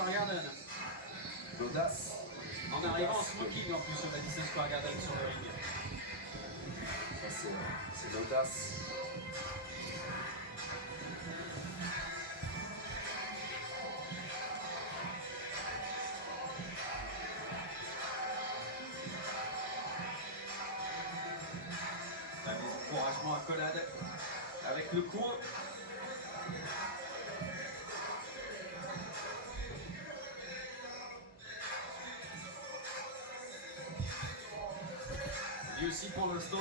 Square Garden. L'audace. En arrivant en smoking en plus sur Madison Square Garden sur le ring. Ça c'est l'audace. La mise encouragement accolade avec le coin. Lui aussi pour l'instant,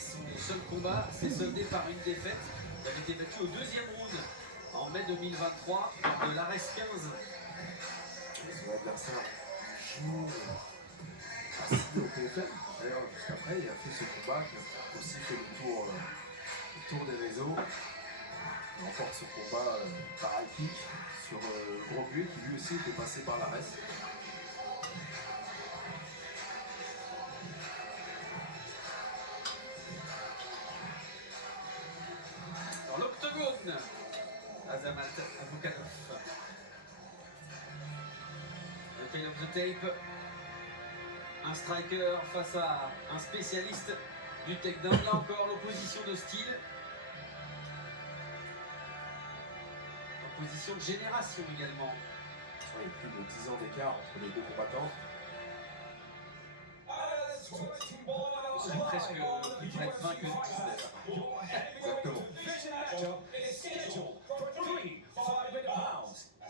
son seul combat s'est soldé par une défaite. Il avait été battu au deuxième round en mai 2023 lors de l'Ares 15. Son adversaire joue assis au PFL. D'ailleurs, juste après, il a fait ce combat qui a aussi fait le tour des réseaux. Il remporte ce combat par high kick sur Gros Buet qui lui aussi était passé par l'Ares. Dans l'octogone, Azamat Aboukanov. Le tail of the tape. Un striker face à un spécialiste du takedown. Là encore, l'opposition de style. Opposition de génération également. Il y a plus de 10 ans d'écart entre les deux combattants. C'est presque plus près de 20 que 19. Exactement.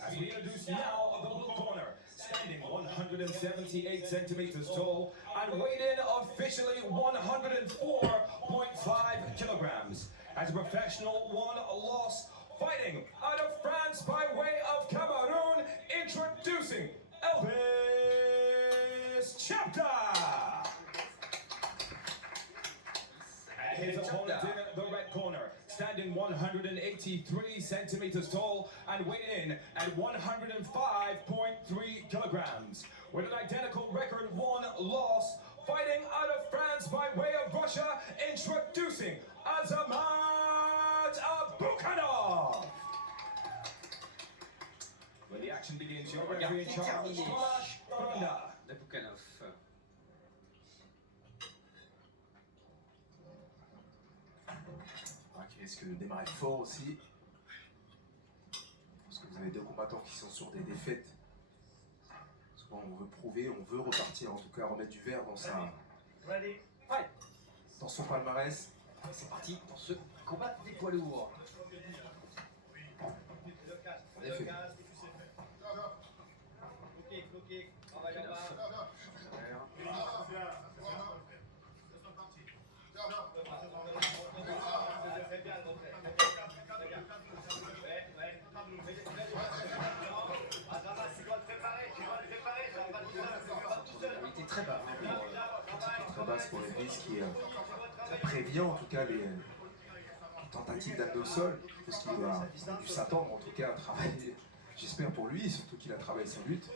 As we introduce now the blue corner, standing 178 centimeters tall and weighed in officially 104.5 kilograms. As a professional, one loss, fighting out of France by way of Cameroon, introducing Elvis Chapta. And his opponent in the red corner, standing 183 centimeters tall and weighed in at 105.3 kilograms. With an identical record, one loss, fighting out of France by way of Russia, introducing Azamat Aboukanov. When the action begins, your referee in charge, Tomasz Bonda. Aboukanov. Qui risque de démarrer fort aussi. Parce que vous avez deux combattants qui sont sur des défaites. Souvent on veut prouver, on veut repartir, en tout cas remettre du vert dans son palmarès. C'est parti pour ce combat des poids lourds. En effet. Il était très bas. Très basse pour les risques qui prévient en tout cas les tentatives d'amener au sol, parce qu'il a dû s'attendre en tout cas à travailler, j'espère pour lui, surtout qu'il a travaillé sa lutte.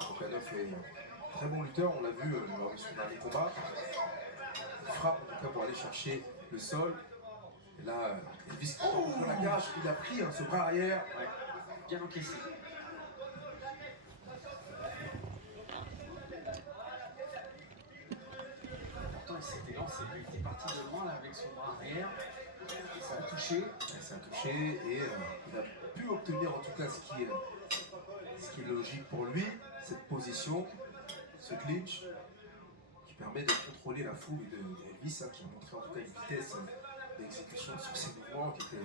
Aboukanov est un très bon lutteur, on l'a vu lors de son dernier combat. Il frappe en tout cas pour aller chercher le sol. Et là, Elvis, dans la cage, il a pris ce bras arrière. Ouais, bien encaissé. Pourtant, il s'était lancé, il était parti de loin là, avec son bras arrière. Ça a touché. Ça a touché et il a pu obtenir en tout cas ce qui est logique pour lui, cette position, ce clinch, qui permet de contrôler la fougue de Elvis, qui a montré en tout cas une vitesse d'exécution sur ses mouvements qui était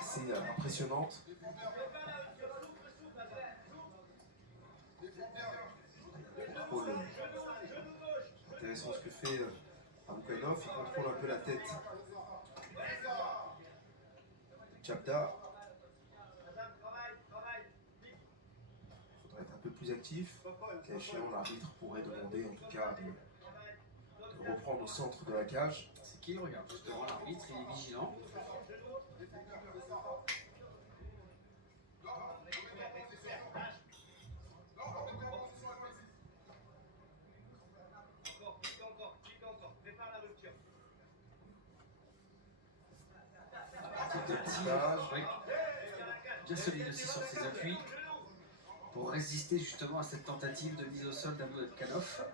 assez impressionnante. Contrôle intéressant ce que fait Aboukanov, il contrôle un peu la tête de Chapta. Il faudrait être un peu plus actif. Cas échéant, l'arbitre pourrait demander en tout cas de reprendre au centre de la cage. C'est qu'il regarde justement l'arbitre, il est vigilant. Oui. Bien solide aussi sur ses appuis pour résister justement à cette tentative de mise au sol d'Aboukanov.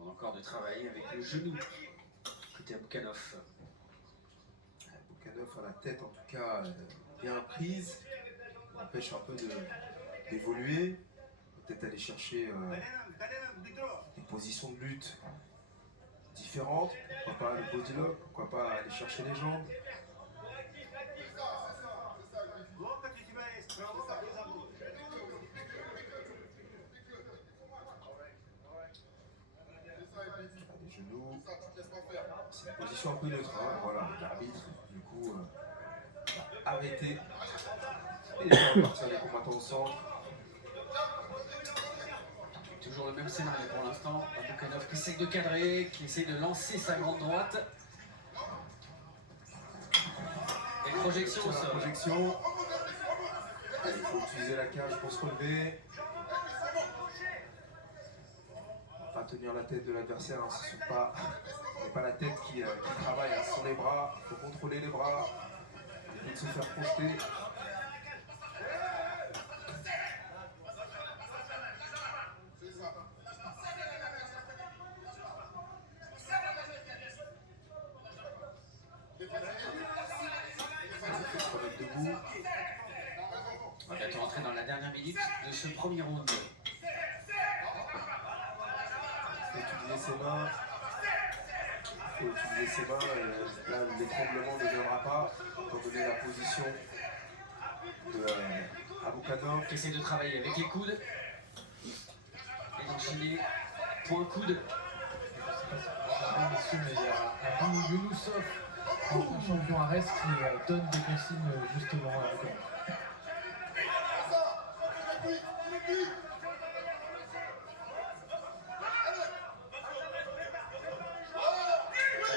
On a encore de travailler avec le genou côté Aboukanov. Aboukanov a la tête en tout cas bien prise, empêche un peu d'évoluer, peut-être aller chercher des positions de lutte différentes, pourquoi pas le body lock, pourquoi pas aller chercher les jambes. Les genoux, c'est une position un peu neutre, hein. Voilà, l'arbitre du coup a arrêté et il va partir les combattants au centre. Toujours le même scénario pour l'instant. Aboukanov qui essaye de cadrer, qui essaye de lancer sa grande droite. Et projection au sol. Projection. Allez, il faut utiliser la cage pour se relever. Pas tenir la tête de l'adversaire, hein. Ce n'est pas la tête qui travaille, hein. Ce sont les bras. Il faut contrôler les bras. Il faut se faire projeter. On va bientôt rentrer dans la dernière minute de ce premier round. Il faut utiliser ses mains. Là, l'étranglement ne viendra pas, étant donné la position de Aboukanov. Qui essaie de travailler avec les coudes. Et d'enchaîner point-coude. Messieurs, mais il y a un Younoussov, un champion Ares, qui donne des consignes justement à Aboukanov.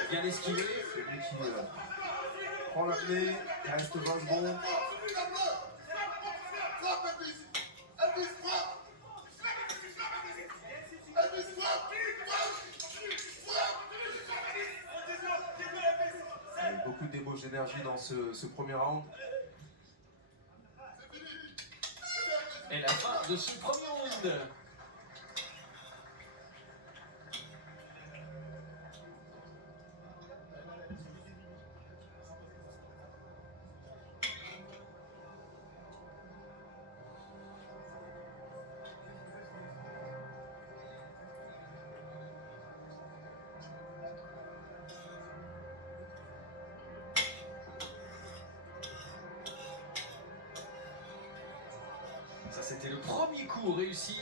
Bien esquivé. C'est lui qui prend la clé, il reste 20 secondes. Il y a eu beaucoup de débauche d'énergie dans ce premier round. Et la fin de ce premier round. Ça, c'était le premier coup réussi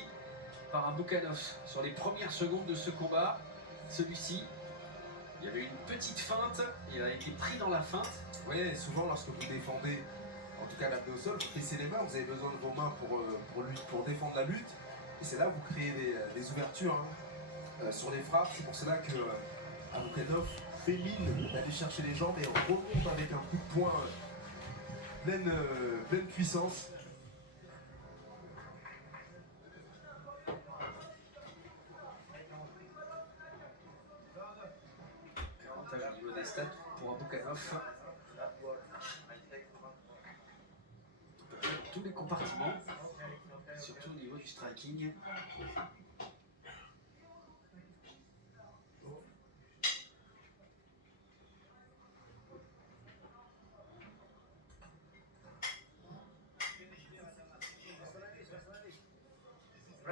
par Aboukanov sur les premières secondes de ce combat. Celui-ci, il y avait une petite feinte, il a été pris dans la feinte. Vous voyez, souvent lorsque vous défendez, en tout cas l'apnée au sol, vous baissez les mains, vous avez besoin de vos mains pour défendre la lutte. Et c'est là que vous créez des ouvertures, hein, sur les frappes. C'est pour cela que Aboukanov fait mine d'aller chercher les jambes et remonte avec un coup de poing pleine puissance. Avantage au niveau des stats pour Aboukanov. Dans tous les compartiments, surtout au niveau du striking.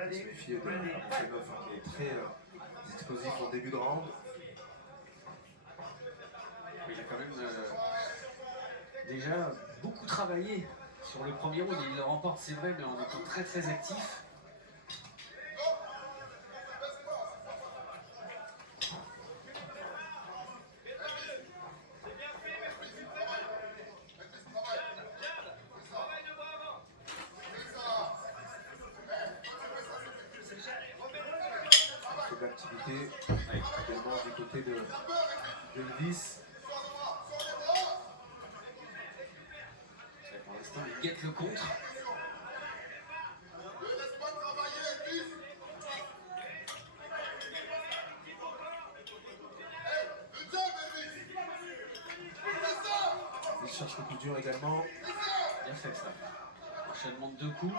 Il se méfier de Aboukanov, hein, qui est très explosif en début de round. Il a quand même déjà beaucoup travaillé sur le premier round. Il le remporte, c'est vrai, mais en étant très très actif. L'activité également du côté de Elvis. Pour l'instant, il guette le contre. cherche le coup dur également. Bien fait ça. Enchaînement de 2 coups.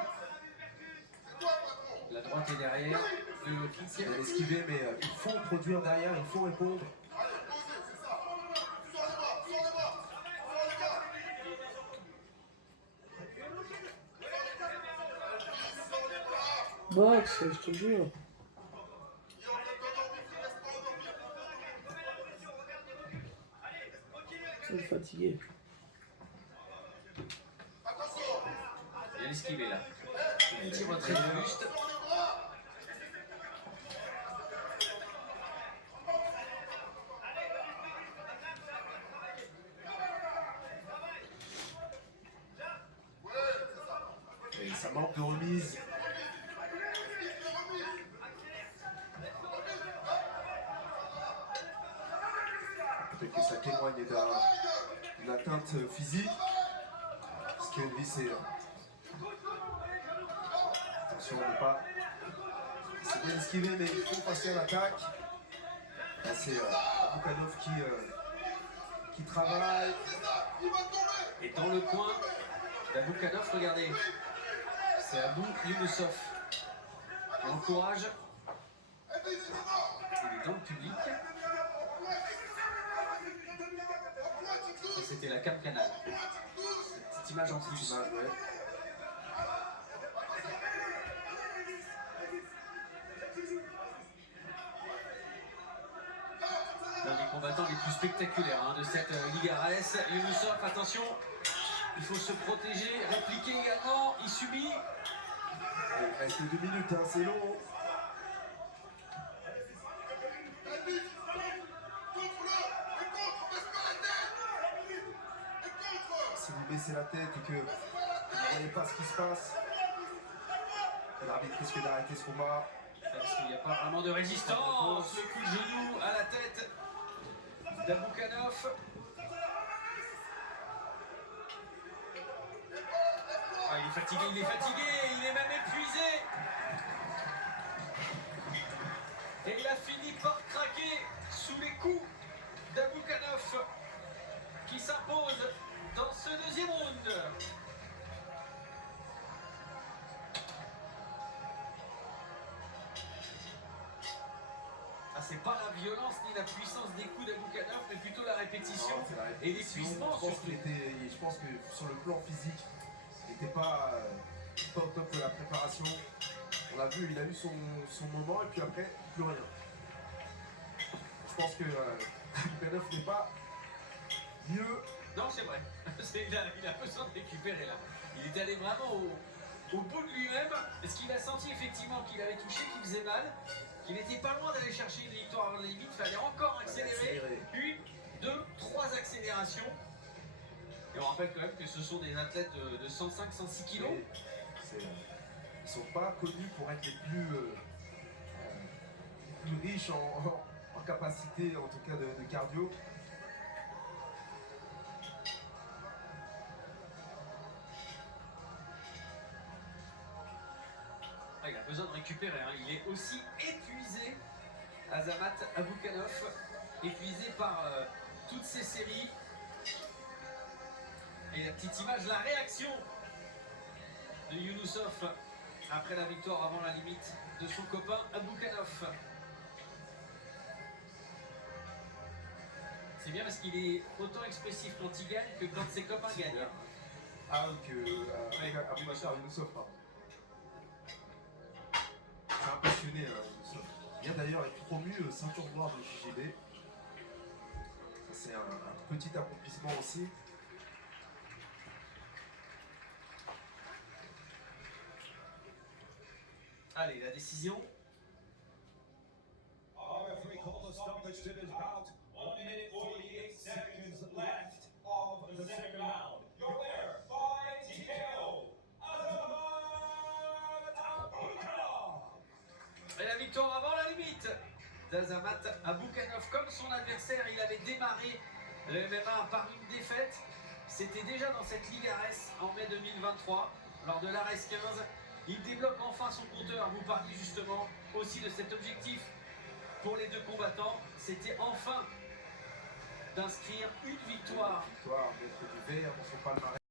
La droite est derrière. Le low kick. Il a esquivé, mais il faut produire derrière, il faut répondre. Box, je te jure. Je suis fatigué. Bien esquivé là. Petit retrait de buste. Et ça manque de remise. Peut-être que ça témoigne d'une atteinte physique. Parce qu'Elvis c'est... Attention, on ne pas... C'est bien esquivé, mais il faut passer à l'attaque. Là, c'est Aboukanov qui travaille. Et dans le coin d'Aboukanov, regardez. C'est Abou Younoussov. Il encourage. Il est dans le public. Et c'était la cam canal. Cette image en plus. Ouais. L'un des combattants les plus spectaculaires de cette Liga RS. Younoussov, attention. Il faut se protéger, répliquer également. Il subit. Il reste 2 minutes, hein, c'est long. Si vous baissez la tête et que vous ne voyez pas ce qui se passe, l'arbitre risque d'arrêter ce combat. Parce qu'il n'y a pas vraiment de résistance. Le coup de genou à la tête d'Aboukanov. Ah, il est fatigué, il est même épuisé. Et il a fini par craquer sous les coups d'Aboukanov qui s'impose dans ce deuxième round. Ah, c'est pas la violence ni la puissance des coups d'Aboukanov, mais plutôt la répétition Non, c'est la et répétition. l'épuisement surtout. Je pense que sur le plan physique, il n'était pas au top de la préparation. On l'a vu, il a eu son moment et puis après, plus rien. Je pense que Aboukanov n'est pas mieux. Non, c'est vrai. Il a besoin de récupérer là. Il est allé vraiment au bout de lui-même. Est-ce qu'il a senti effectivement qu'il avait touché, qu'il faisait mal, qu'il n'était pas loin d'aller chercher une victoire avant la limite. Il fallait encore accélérer. 1, 2, 3 accélérations. Et on rappelle quand même que ce sont des athlètes de 105-106 kilos. Ils ne sont pas connus pour être les plus riches en capacité, en tout cas de cardio. Ah, il a besoin de récupérer, il est aussi épuisé, Azamat Aboukanov, épuisé par toutes ces séries. Et la petite image, la réaction de Younoussov après la victoire avant la limite de son copain Aboukanov. C'est bien parce qu'il est autant expressif quand il gagne que quand ses copains gagnent. Ah, Younoussov, pardon. C'est impressionné, Younoussov. Il vient d'ailleurs être promu ceinture noire de JGB. Ça, c'est un petit accomplissement aussi. Allez, la décision. Our referee called a stoppage to this bout. 1 minute 48 seconds left of the second round. Your winner by TKO, Azamat Aboukanov. Et la victoire avant la limite d'Azamat Aboukanov. Comme son adversaire, il avait démarré le MMA par une défaite. C'était déjà dans cette Ligue RS en mai 2023, lors de l'ARES 15. Il débloque enfin son compteur. Vous parliez justement aussi de cet objectif pour les deux combattants. C'était enfin d'inscrire une victoire. Victoire, mettre du vert palmarès.